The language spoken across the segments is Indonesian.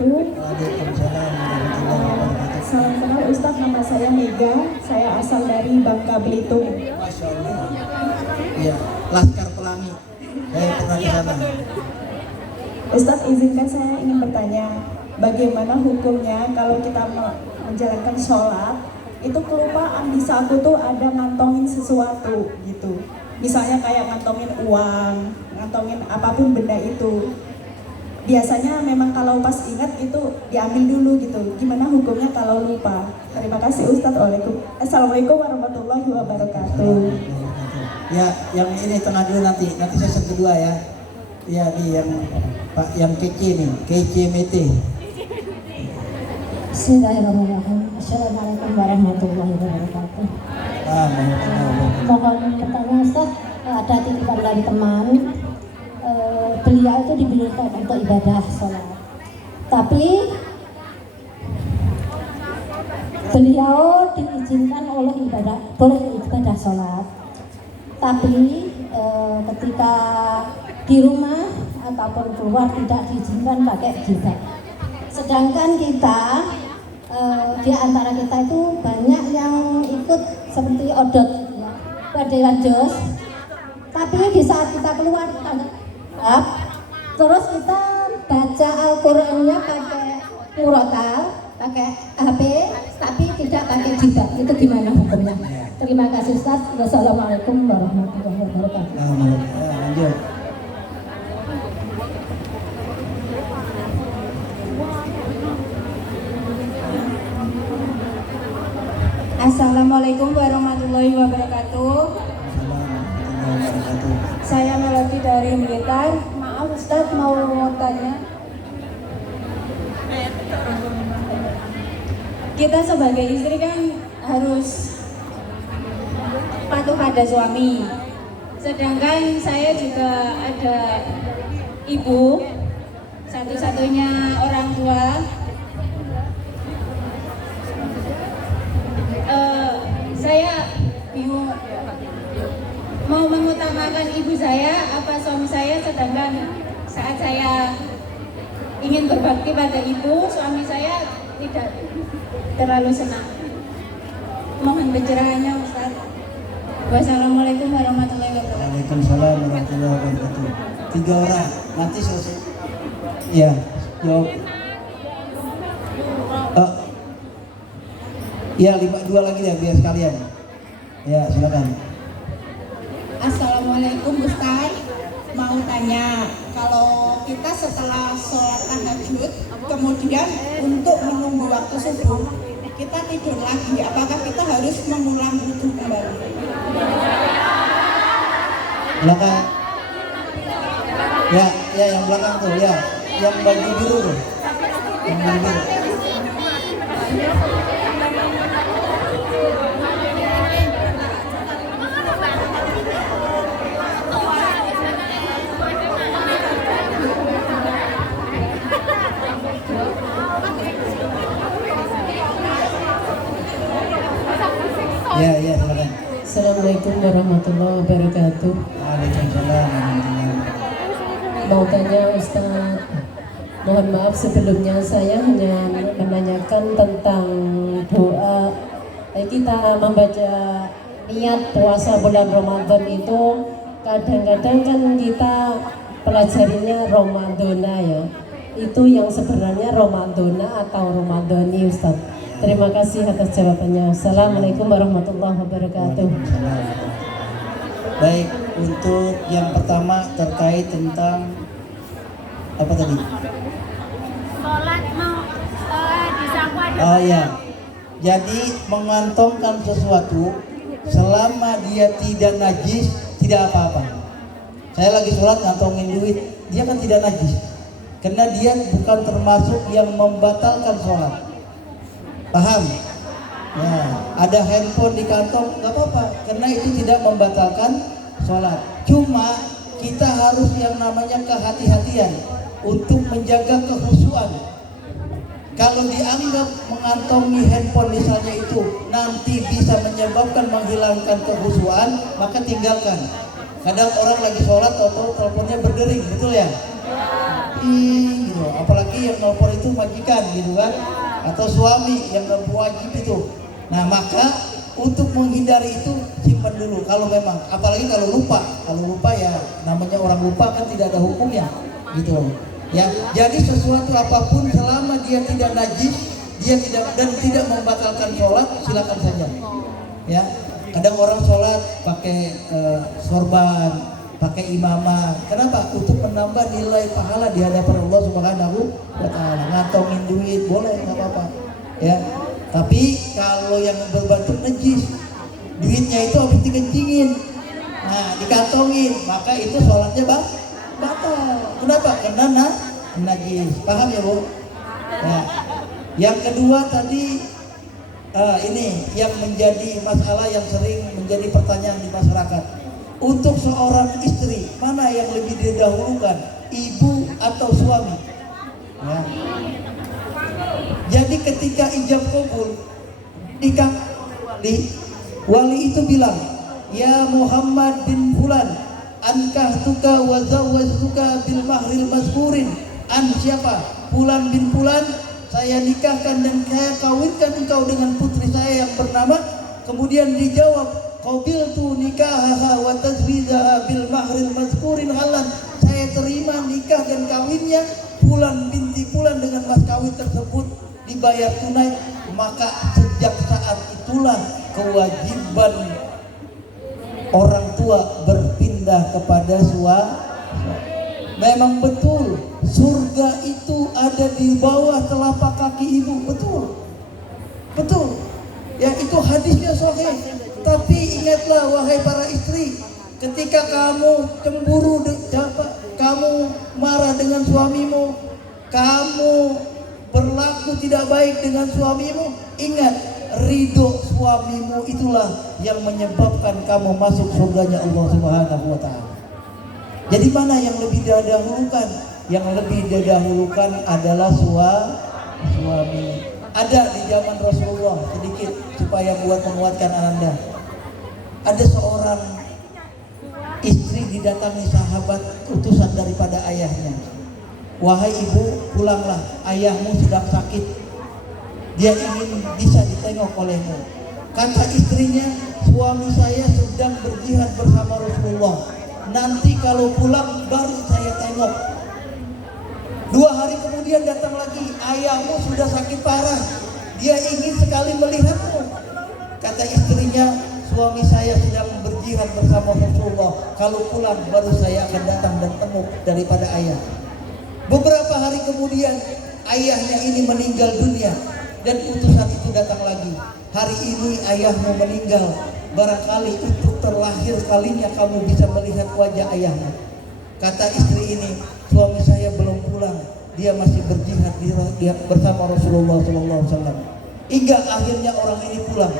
wabarakatuh. Waalaikumsalam warahmatullahi wabarakatuh. Salam kenal Ustadz, nama saya Mega. Saya asal dari Bangka Belitung. Masya Allah. Iya, Laskar Pelangi. Saya pernah di sana. Ustadz, izinkan saya ingin bertanya, bagaimana hukumnya kalau kita menjalankan sholat itu kelupaan, di saat itu ada ngantongin sesuatu gitu, misalnya kayak ngantongin uang, ngantongin apapun benda itu. Biasanya memang kalau pas ingat itu diambil dulu gitu. Gimana hukumnya kalau lupa? Terima kasih Ustadz. Assalamualaikum warahmatullahi wabarakatuh. Ya, yang ini tengah dulu nanti sesi kedua ya. Ya, di yang Pak yang kece nih, kece mete. Bismillahirrahmanirrahim. Assalamualaikum warahmatullahi wabarakatuh. Mohon bertanya Ustaz, ada titipan dari teman. Beliau itu diberikan untuk ibadah sholat, tapi beliau diizinkan oleh boleh ibadah sholat, tapi ketika di rumah ataupun keluar tidak diizinkan pakai jilbab. Sedangkan kita di antara kita itu banyak yang ikut seperti odot ya, pada jos, tapi di saat kita keluar kita nggak jilbab, terus kita baca Al-Qur'annya pakai murotal, pakai HP, tapi tidak pakai jilbab. Itu gimana hukumnya? Terima kasih Ustaz. Wassalamualaikum warahmatullahi wabarakatuh. Lanjut. Assalamualaikum warahmatullahi wabarakatuh. Saya Melati dari Blitar. Maaf Ustaz, mau tanya. Kita sebagai istri kan harus patuh pada suami. Sedangkan saya juga ada ibu, satu-satunya orang tua. Saya bingung mau mengutamakan ibu saya apa suami saya, sedangkan saat saya ingin berbakti pada ibu, suami saya tidak terlalu senang. Mohon pencerahannya Ustaz. Wassalamualaikum warahmatullahi wabarakatuh. Waalaikumsalam warahmatullahi wabarakatuh. 3 orang, nanti selesai. Iya, jawab. Iya, 2 lagi ya biar sekalian. Ya, silakan. Assalamualaikum Ustaz, mau tanya, kalau kita setelah sholat tahajud kemudian untuk menunggu waktu subuh kita tidur lagi, apakah kita harus mengulang wudhu kembali? Belakang. Ya, yang belakang tuh, ya. Yang baju biru tuh. Yang baju biru. Ya, silakan. Assalamualaikum warahmatullahi wabarakatuh. Waalaikumsalam warahmatullahi wabarakatuh. Mau tanya Ustaz, mohon maaf sebelumnya saya hanya menanyakan tentang doa. Kita membaca niat puasa bulan Ramadan itu kadang-kadang kan kita pelajarinya Ramadana ya. Itu yang sebenarnya Ramadana atau Ramadhani Ustaz. Terima kasih atas jawabannya. Assalamualaikum warahmatullahi wabarakatuh. Baik, untuk yang pertama terkait tentang apa tadi? Sholat mau disangka ada. Oh ya, jadi mengantongkan sesuatu selama dia tidak najis tidak apa-apa. Saya lagi sholat ngantongin duit, dia kan tidak najis, karena dia bukan termasuk yang membatalkan sholat. Paham? Ya, ada handphone di kantong nggak apa-apa, karena itu tidak membatalkan sholat. Cuma kita harus yang namanya kehati-hatian untuk menjaga kehusuan. Kalau dianggap mengantongi handphone misalnya itu nanti bisa menyebabkan menghilangkan kehusuan, maka tinggalkan. Kadang orang lagi sholat atau teleponnya berdering, betul ya? Gitu. apalagi yang nelpon itu majikan gitu kan, atau suami yang wajib itu. Nah maka untuk menghindari itu simpan dulu kalau memang, apalagi kalau lupa ya namanya orang lupa kan tidak ada hukumnya gitu loh. Ya, jadi sesuatu apapun selama dia tidak najis, dia tidak membatalkan sholat, silakan saja. Ya, kadang orang sholat pakai sorban, pakai imamah. Kenapa? Untuk menambah nilai pahala di hadapan Allah Subhanahu wa Ta'ala. Ngantongin duit boleh, nggak apa-apa. Ya, tapi kalau yang berbentuk najis, duitnya itu habis dikencingin, nah dikantongin, maka itu sholatnya batal. Kenapa? Karena najis. Paham ya Bu? Nah, yang kedua tadi ini yang menjadi masalah yang sering menjadi pertanyaan di masyarakat. Untuk seorang istri, mana yang lebih didahulukan, ibu atau suami? Ya. Jadi ketika ijab kabul nikah, wali itu bilang, ya Muhammad bin Fulan, ankahtuka wa zawwajtuka bil mahril mazkurin. An siapa? Fulan bin Fulan, saya nikahkan dan saya kawinkan engkau dengan putri saya yang bernama. Kemudian dijawab, qabiltu nikahaha wa tazwijaha bil mahril mazkurin halan. Saya terima nikah dan kawinnya Fulan binti Fulan dengan mas kawin tersebut dibayar tunai. Maka sejak saat itulah kewajiban orang tua berpindah kepada suami. Memang betul surga itu ada di bawah telapak kaki ibu, betul ya, itu hadisnya sahih. Tapi ingatlah wahai para istri, ketika kamu cemburu, kamu marah dengan suamimu, kamu berlaku tidak baik dengan suamimu, ingat ridho suamimu itulah yang menyebabkan kamu masuk surganya Allah Subhanahu wa Ta'ala. Jadi mana yang lebih didahulukan? Yang lebih didahulukan adalah suami. Ada di zaman Rasulullah, sedikit supaya menguatkan Anda. Ada seorang istri didatangi sahabat utusan daripada ayahnya. Wahai ibu, pulanglah, ayahmu sedang sakit. Dia ingin bisa ditengok olehmu. Kata istrinya, suami saya sedang berjihad bersama Rasulullah. Nanti kalau pulang baru saya tengok. 2 hari kemudian datang lagi, ayahmu sudah sakit parah. Dia ingin sekali melihatmu. Kata istrinya, suami saya sedang berjihad bersama Rasulullah. Kalau pulang baru saya akan datang dan tengok daripada ayah. Beberapa hari kemudian ayahnya ini meninggal dunia dan utusan itu datang lagi. Hari ini ayahmu meninggal. Barangkali untuk terlahir kalinya kamu bisa melihat wajah ayahmu. Kata istri ini, suami saya belum pulang. Dia masih berjihad bersama Rasulullah SAW. Hingga akhirnya orang ini pulang.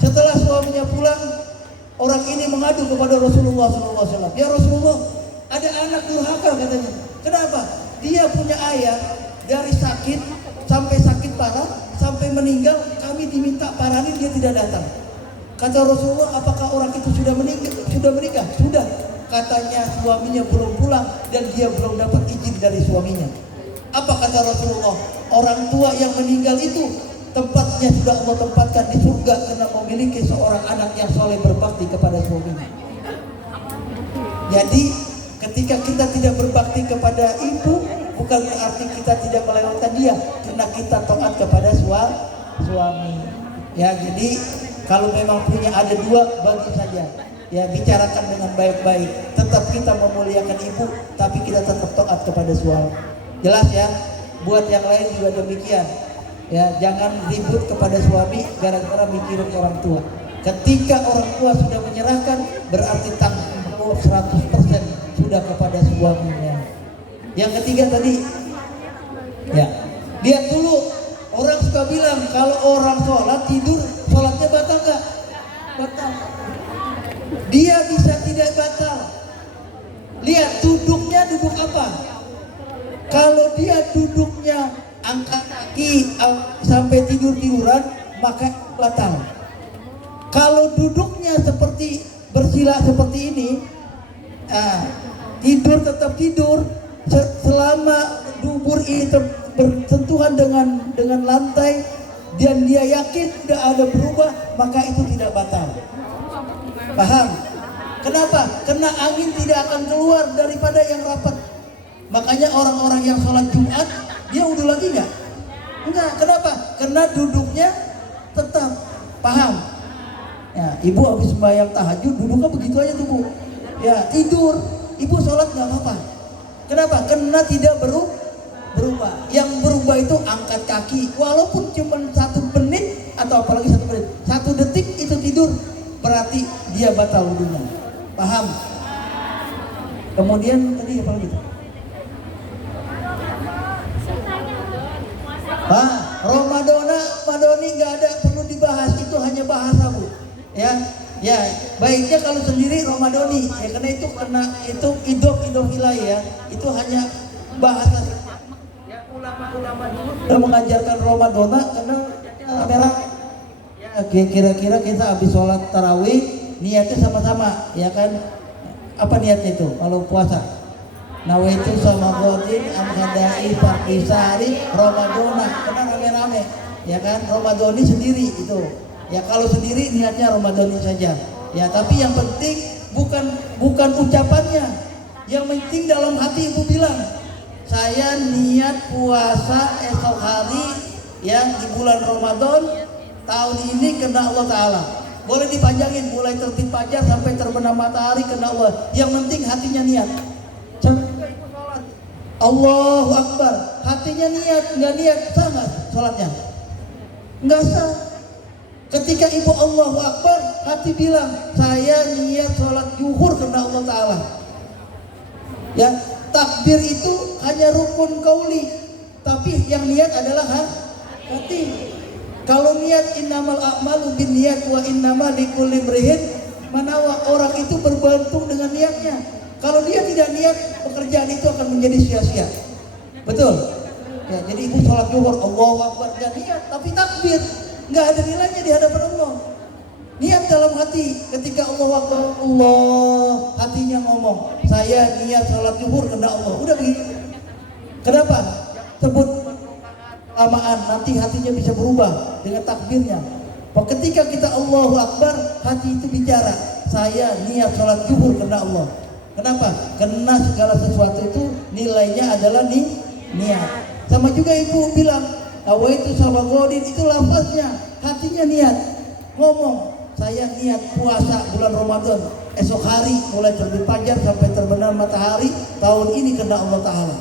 Setelah suaminya pulang, orang ini mengadu kepada Rasulullah SAW. Ya Rasulullah, ada anak durhaka katanya. Kenapa? Dia punya ayah dari sakit sampai sakit parah sampai meninggal. Kami diminta paranin, dia tidak datang. Kata Rasulullah, apakah orang itu sudah menikah? Sudah. Katanya suaminya belum pulang dan dia belum dapat izin dari suaminya. Apa kata Rasulullah? Orang tua yang meninggal itu tempatnya sudah Allah tempatkan di surga karena memiliki seorang anak yang soleh berbakti kepada suaminya. Jadi ketika kita tidak berbakti kepada ibu, bukan berarti kita tidak melewatkan dia, karena kita taat kepada suami. Ya, jadi kalau memang punya ada 2, bagi saja. Ya, bicarakan dengan baik-baik. Tetap kita memuliakan ibu, tapi kita tetap taat kepada suami. Jelas ya? Buat yang lain juga demikian. Ya, jangan ribut kepada suami gara-gara mikirin orang tua. Ketika orang tua sudah menyerahkan, berarti tanggung jawab 100% sudah kepada suaminya. Yang ketiga tadi, ya, lihat dulu. Orang suka bilang kalau orang sholat tidur, sholatnya batal nggak? Batal. Dia bisa tidak batal. Lihat duduknya, duduk apa? Kalau dia duduknya angkat kaki sampai tiduran, maka batal. Kalau duduknya seperti bersila seperti ini, tidur tetap tidur selama dubur ini bersentuhan dengan lantai dan dia yakin tidak ada berubah, maka itu tidak batal. Paham? Kenapa? Karena angin tidak akan keluar daripada yang rapat. Makanya orang-orang yang sholat Jumat dia wudhu lagi nggak? Enggak. Kenapa? Karena duduknya tetap. Paham? Ya, ibu habis sembahyang tahajud duduknya begitu aja tuh bu. Ya tidur. Ibu sholat nggak apa-apa. Kenapa? Karena tidak berubah. Yang berubah itu angkat kaki, walaupun cuma 1 menit atau apalagi 1 menit, 1 detik itu tidur, berarti dia batal wudhunya. Paham? Kemudian tadi apa lagi? Ramadoni nggak ada perlu dibahas, itu hanya bahasa bu. Ya, baiknya kalau sendiri Ramadoni, ya karena itu idom wilayah, itu hanya bahasa. Ya, ulama-ulama dulu sudah mengajarkan Ramadona karena merah. Ya, kira-kira kita habis sholat tarawih niatnya sama-sama, ya kan? Apa niatnya itu kalau puasa? Nawaitu sama godin amhadai pakisari Ramadona, karena rame-rame, ya kan? Ramadoni sendiri itu. Ya kalau sendiri niatnya Ramadoni saja. Ya tapi yang penting bukan ucapannya. Yang penting dalam hati ibu bilang, saya niat puasa esok hari yang di bulan Ramadan tahun ini karena Allah Ta'ala. Boleh dipanjangin mulai terbit fajar sampai terbenam matahari karena Allah. Yang penting hatinya niat. Allahu Akbar, hatinya niat, nggak niat sah nggak sholatnya? Nggak sah. Ketika ibu Allahu Akbar, hati bilang saya niat sholat zuhur karena Allah Ta'ala. Ya, takbir itu hanya rukun qauli, tapi yang niat adalah hati. Kalau niat innamal a'malu binniyat wa innamal likulli imri'in manawa, orang itu bergantung dengan niatnya. Kalau dia tidak niat, pekerjaan itu akan menjadi sia-sia. Betul? Ya, jadi ibu sholat zuhur Allahu Akbar nggak niat, tapi takbir nggak ada nilainya di hadapan Allah. Niat dalam hati, ketika Allahu Akbar, Allah, hatinya ngomong, saya niat sholat zuhur karena Allah. Udah begitu. Kenapa? Sebut lamaan, nanti hatinya bisa berubah dengan takbirnya. Ketika kita Allahu Akbar, hati itu bicara, saya niat sholat zuhur karena Allah. Kenapa? Karena segala sesuatu itu nilainya adalah niat. Sama juga ibu bilang, awaitu sama godin, itu lafaznya, hatinya niat. Ngomong, saya niat puasa bulan Ramadan esok hari mulai terbit fajar sampai terbenam matahari tahun ini karena Allah Ta'ala.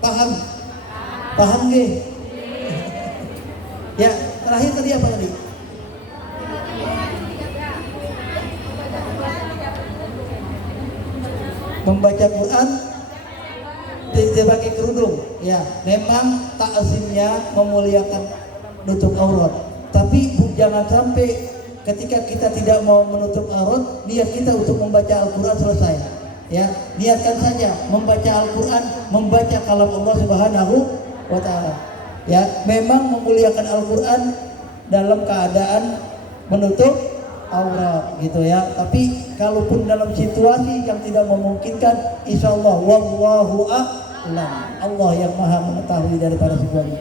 Paham? Paham nggih? Ya, terakhir tadi apa tadi? Membaca Quran tidak pakai kerudung. Ya, memang ta'zimnya memuliakan nutup aurat. Tapi jangan sampai ketika kita tidak mau menutup aurat, niat kita untuk membaca Al-Quran selesai. Ya, niatkan saja membaca Al-Quran, membaca kalam Allah Subhanahu wa Ta'ala. Ya, memang memuliakan Al-Quran dalam keadaan menutup aurat gitu ya. Tapi kalaupun dalam situasi yang tidak memungkinkan, insyaallah wallahu a'lam, Allah yang maha mengetahui daripada semuanya.